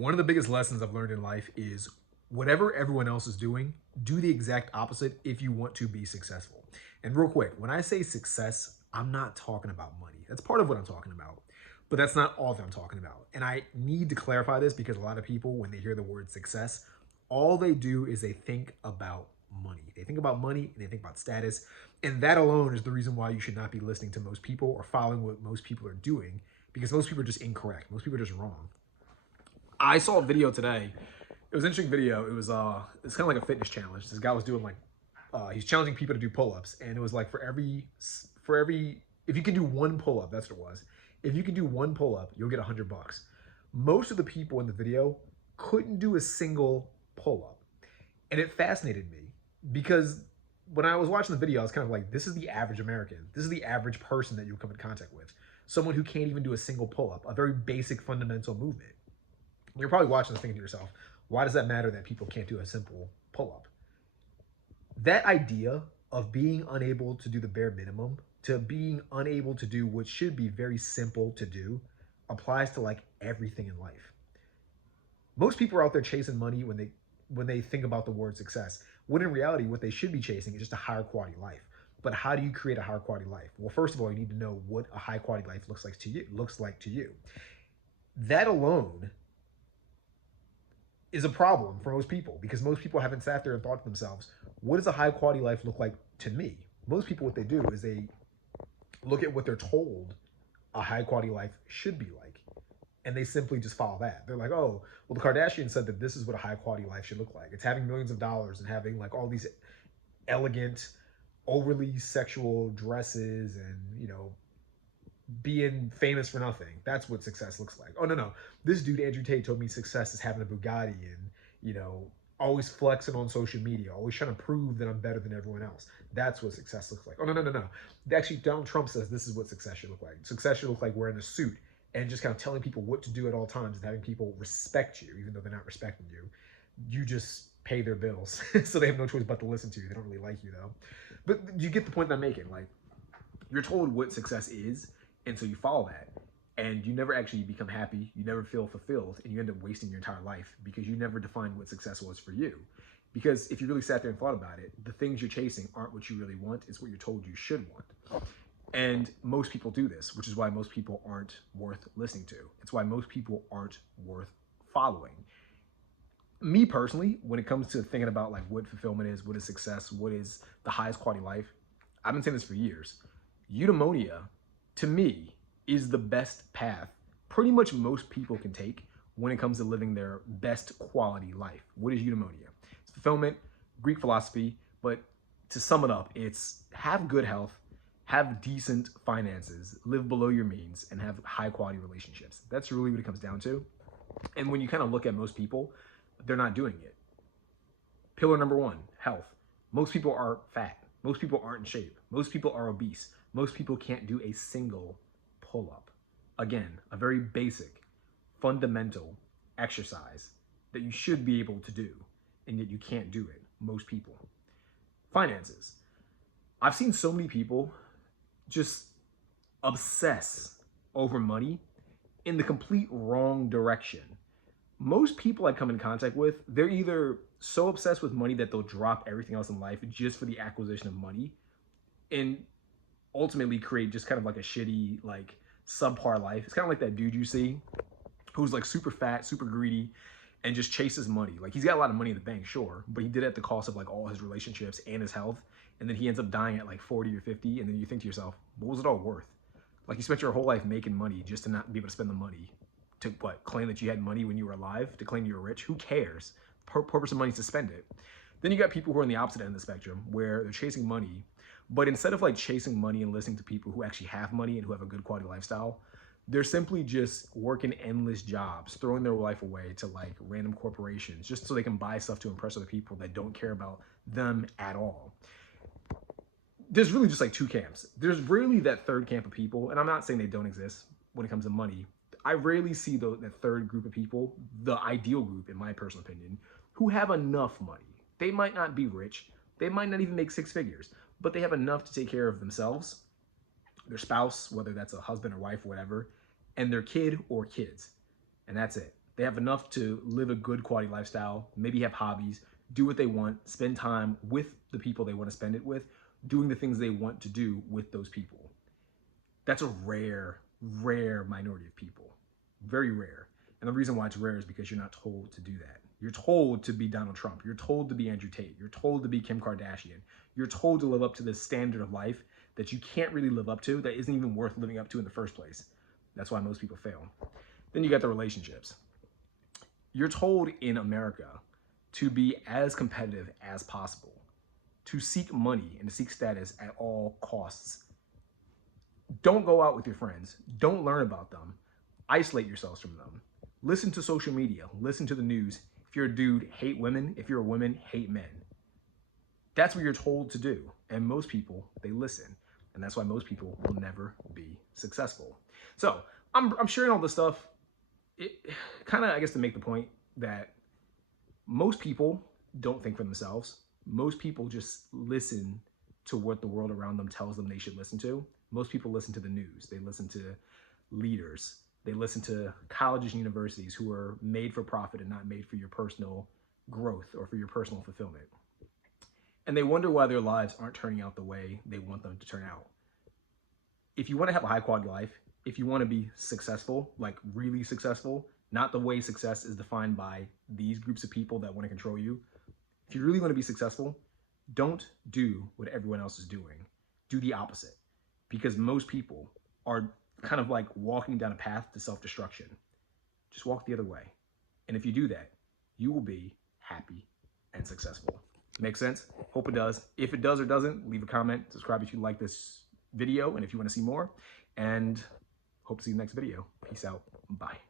One of the biggest lessons I've learned in life is whatever everyone else is doing, do the exact opposite if you want to be successful. And real quick, when I say success, I'm not talking about money. That's part of what I'm talking about, but that's not all that I'm talking about. And I need to clarify this because a lot of people, when they hear the word success, all they do is they think about money. They think about money and they think about status. And that alone is the reason why you should not be listening to most people or following what most people are doing because most people are just incorrect. Most people are just wrong. I saw a video today. It was an interesting video. It's kind of like a fitness challenge. This guy was doing like he's challenging people to do pull-ups, and it was like for every if you can do one pull-up, that's what it was. If you can do one pull-up, you'll get $100. Most of the people in the video couldn't do a single pull-up, and it fascinated me because when I was watching the video, I was kind of like, this is the average American. This is the average person that you'll come in contact with. Someone who can't even do a single pull-up, a very basic fundamental movement. You're probably watching this thinking to yourself, why does that matter that people can't do a simple pull up? That idea of being unable to do the bare minimum to being unable to do what should be very simple to do applies to like everything in life. Most people are out there chasing money when they think about the word success, when in reality what they should be chasing is just a higher quality life. But how do you create a higher quality life? Well, first of all, you need to know what a high quality life looks like to you. That alone is a problem for most people because most people haven't sat there and thought to themselves, what does a high quality life look like to me? Most people, what they do is they look at what they're told a high quality life should be like, and they simply just follow that. They're like, oh, well, the Kardashians said that this is what a high quality life should look like. It's having millions of dollars and having like all these elegant, overly sexual dresses and, being famous for nothing. That's what success looks like. Oh no, no. This dude Andrew Tate told me success is having a Bugatti and, always flexing on social media, always trying to prove that I'm better than everyone else. That's what success looks like. Oh no, no, no, no. Actually, Donald Trump says this is what success should look like. Success should look like wearing a suit and just kind of telling people what to do at all times and having people respect you, even though they're not respecting you. You just pay their bills. So they have no choice but to listen to you. They don't really like you though. But you get the point that I'm making. Like, you're told what success is, and so you follow that, and you never actually become happy, you never feel fulfilled, and you end up wasting your entire life because you never defined what success was for you. Because if you really sat there and thought about it, the things you're chasing aren't what you really want, it's what you're told you should want. And most people do this, which is why most people aren't worth listening to. It's why most people aren't worth following. Me personally, when it comes to thinking about like what fulfillment is, what is success, what is the highest quality life, I've been saying this for years. Eudaimonia, to me, is the best path pretty much most people can take when it comes to living their best quality life. What is eudaimonia? It's fulfillment, Greek philosophy, but to sum it up, it's have good health, have decent finances, live below your means, and have high quality relationships. That's really what it comes down to. And when you kind of look at most people, they're not doing it. Pillar number one, health. Most people are fat. Most people aren't in shape. Most people are obese. Most people can't do a single pull-up. Again, a very basic, fundamental exercise that you should be able to do, and yet you can't do it. Most people. Finances. I've seen so many people just obsess over money in the complete wrong direction. Most people I come in contact with, they're either so obsessed with money that they'll drop everything else in life just for the acquisition of money and ultimately create just kind of like a shitty, like subpar life. It's kind of like that dude you see who's like super fat, super greedy, and just chases money. Like, he's got a lot of money in the bank, sure, but he did it at the cost of like all his relationships and his health. And then he ends up dying at like 40 or 50. And then you think to yourself, what was it all worth? Like, you spent your whole life making money just to not be able to spend the money. To what? Claim that you had money when you were alive? To claim you were rich? Who cares? The purpose of money is to spend it. Then you got people who are on the opposite end of the spectrum where they're chasing money, but instead of like chasing money and listening to people who actually have money and who have a good quality lifestyle, they're simply just working endless jobs, throwing their life away to like random corporations just so they can buy stuff to impress other people that don't care about them at all. There's really just like two camps. There's rarely that third camp of people, and I'm not saying they don't exist when it comes to money. I rarely see that third group of people, the ideal group, in my personal opinion, who have enough money. They might not be rich. They might not even make six figures, but they have enough to take care of themselves, their spouse, whether that's a husband or wife or whatever, and their kid or kids. And that's it. They have enough to live a good quality lifestyle, maybe have hobbies, do what they want, spend time with the people they want to spend it with, doing the things they want to do with those people. That's a rare, rare minority of people. Very rare. And the reason why it's rare is because you're not told to do that. You're told to be Donald Trump. You're told to be Andrew Tate. You're told to be Kim Kardashian. You're told to live up to this standard of life that you can't really live up to, that isn't even worth living up to in the first place. That's why most people fail. Then you got the relationships. You're told in America to be as competitive as possible, to seek money and to seek status at all costs. Don't go out with your friends. Don't learn about them. Isolate yourselves from them. Listen to social media. Listen to the news. If you're a dude, hate women. If you're a woman, hate men. That's what you're told to do. And most people, they listen. And that's why most people will never be successful. So I'm sharing all this stuff, kind of, I guess, to make the point that most people don't think for themselves. Most people just listen to what the world around them tells them they should listen to. Most people listen to the news. They listen to leaders. They listen to colleges and universities who are made for profit and not made for your personal growth or for your personal fulfillment. And they wonder why their lives aren't turning out the way they want them to turn out. If you want to have a high quality life, if you want to be successful, like really successful, not the way success is defined by these groups of people that want to control you. If you really want to be successful, don't do what everyone else is doing. Do the opposite. Because most people are kind of like walking down a path to self-destruction. Just walk the other way. And if you do that, you will be happy and successful. Make sense? Hope it does. If it does or doesn't, leave a comment. Subscribe if you like this video and if you want to see more. And hope to see you in the next video. Peace out. Bye.